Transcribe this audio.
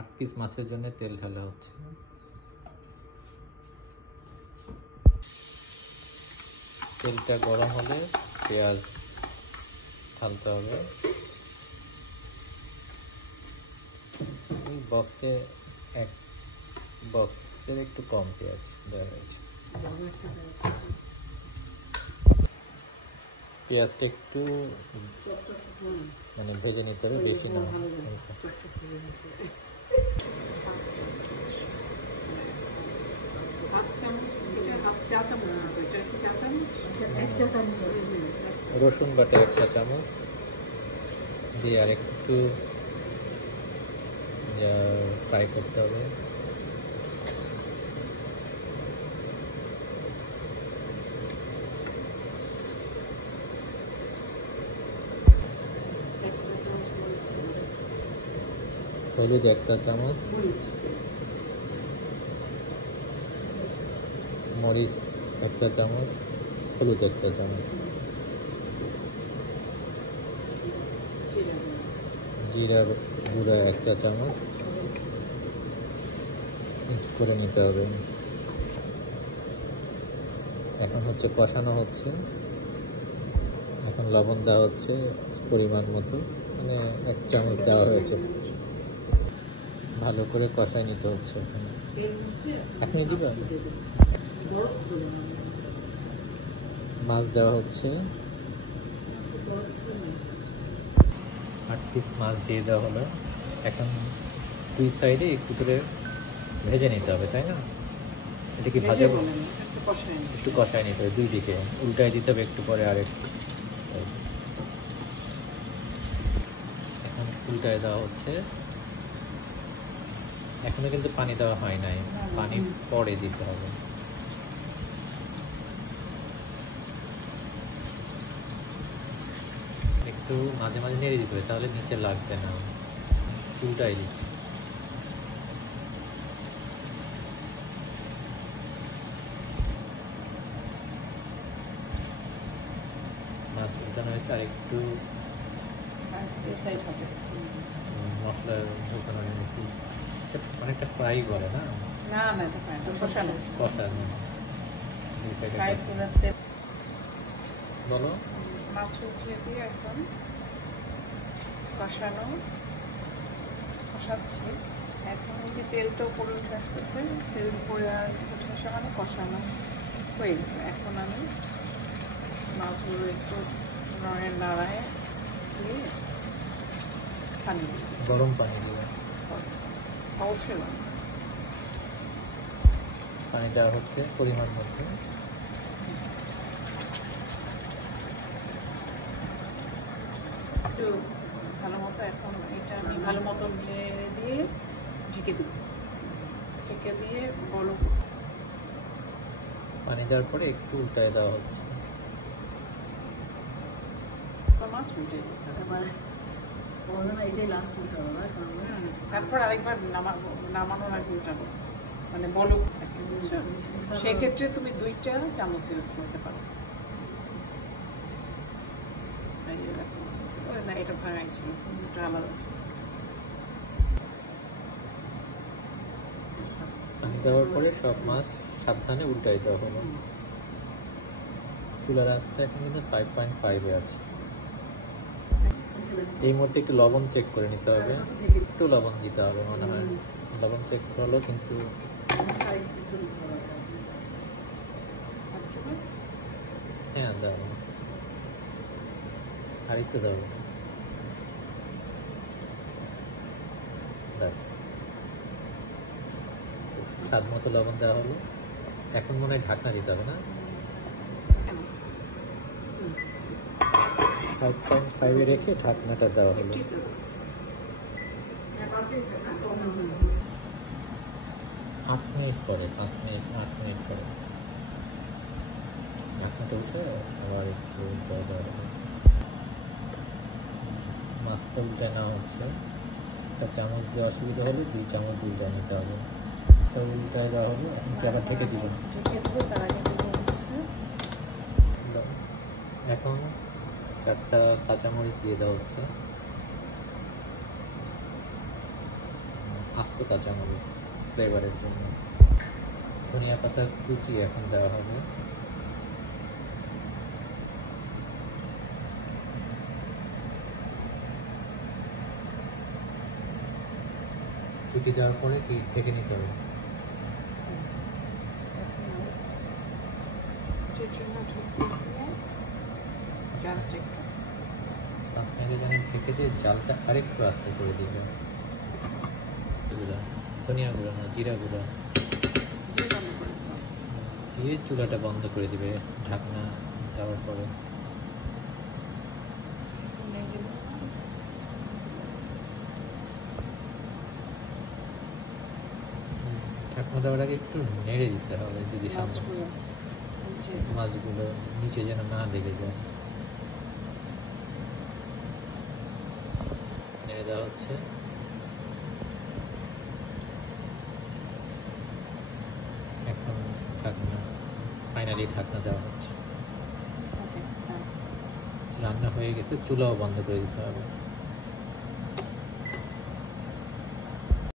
8 piece মাছের জন্য তেল ঢালা হচ্ছে। তেলটা গরম হলে পেঁয়াজ ঢালতে হবে। বক্সে এক বক্সের একটু কম পেঁয়াজ দেওয়া হয়েছে। পেঁয়াজটা একটু মানে ভেজে নিতে হবে, বেশি না। রসুন বাটা 1 চা চামচ দিয়ে আর একটু ফ্রাই করতে হবে। হলুদ 1 চা চামচ, মরিচ 1 চা চামচ, হলুদ 1 চা চামচ, জিরার গুঁড়া 1 চা চামচ মিক্স করে নিতে হবে। এখন হচ্ছে কষানো হচ্ছে। এখন লবণ দেওয়া হচ্ছে পরিমাণ মতো, মানে 1 চামচ দেওয়া হয়েছে। ভালো করে কষাই নিতে হচ্ছে। এখনই দিবেন। মাছ দেওয়া হচ্ছে, 8 পিস মাছ দিয়ে দেওয়া হলো। এখন 2 সাইডে একটু করে ভেজে নিতে হবে, তাই না? এটা কি ভাজা? একটু কষাই নিতে হবে 2 দিকে, উল্টাই দিতে হবে একটু পরে আরেকটু। এখন উল্টায় দেওয়া হচ্ছে। এখনো কিন্তু পানি দেওয়া হয় নাই, পানি পরে দিতে হবে। একটু মাঝে মাঝে নেড়ে দিতে হবে, তাহলে নিচে লাগবে না। উল্টাই দিচ্ছি। মাছ উল্টানো হয়েছে, আর একটু মশলা ঢোকানো একটু অনেকটা ফ্রাই করে না? কষানো। বলো। মাছ উঠিয়ে দিয়ে একদম কষাচ্ছি। এখন যে তেলটা উপরে উঠে আসতেছে, তেল উপরে উঠে আসা মানে কষানো হয়ে গেছে। এখন আমি মাছগুলো একটু রঙের নাড়ায় দিয়ে পানি গরম পানি দিয়ে অবশ্যই পানি দেওয়া হচ্ছে পরিমাণ মতো। একটু ভালো মতো এখন এটা আমি ভালো মতো নেড়ে দিয়ে ঢেকে দিব। ঢেকে দিয়ে বলো পানি দেওয়ার পরে একটু উল্টায় দেওয়া হচ্ছে। মাছ উল্টে এটাই লাস্ট উল্টা হবে। তারপর আরেকবার নামানোর আগে উল্টাবো, মানে বলক থাকে, বুঝছো? সেক্ষেত্রে তুমি 2টা চামচ ইউজ করতে পারো। না, এটা ভাঙাই ছিল, এটা আলাদা ছিল। পানি দেওয়ার পরে সব মাছ সাবধানে উল্টাই দেওয়া হলো। চুলার আঁচটা এখন কিন্তু 5.5-এ আছে। এই মুহূর্তে একটু লবণ চেক করে নিতে হবে, একটু লবণ দিতে হবে মনে হয়। লবণ চেক করলো কিন্তু হ্যাঁ দাও, আর একটু দাও, ব্যাস। স্বাদ মতো লবণ দেওয়া হলো। এখন মনে হয় ঢাকনা দিতে হবে না? 5.5-এ রেখে ঢাকনাটা দেওয়া হলো। 8 মিনিট পরে, 5 মিনিট 8 মিনিট পরে ঢাকনাটা উঠে আবার একটু দেওয়া হবে। মাছটা উল্টে নেওয়া হচ্ছে। 1 চামচ দিয়ে অসুবিধা হলে 2 চামচ উল্টে নিতে হবে। উল্টায় দেওয়া হলো। এখন আবার ঢেকে দিবেন। এখন 4টা কাঁচামরিচ দিয়ে দেওয়া হচ্ছে। আস্ত কাঁচামরিচ ফ্লেভারের জন্য। ধনিয়া পাতার কুচি এখন দেওয়া হবে। কুচি দেওয়ার পরে কি ঢেকে নিতে হবে? পাঁচ মিনিটের জন্য ঢেকে দিয়ে জালটা আরেকটু আস্তে করে দিবে। ধনিয়া গুঁড়ো না, জিরা গুঁড়ো দিয়ে চুলাটা বন্ধ করে দিবে ঢাকনা দেওয়ার পরে। ঢাকনা দেওয়ার আগে একটু নেড়ে দিতে হবে, যদি সামনে মাছগুলো নিচে যেন না লেগে যায়। নেড়ে দেওয়া হচ্ছে। এখন ঢাকনা, ফাইনালি ঢাকনা দেওয়া হচ্ছে। রান্না হয়ে গেছে, চুলাও বন্ধ করে দিতে হবে।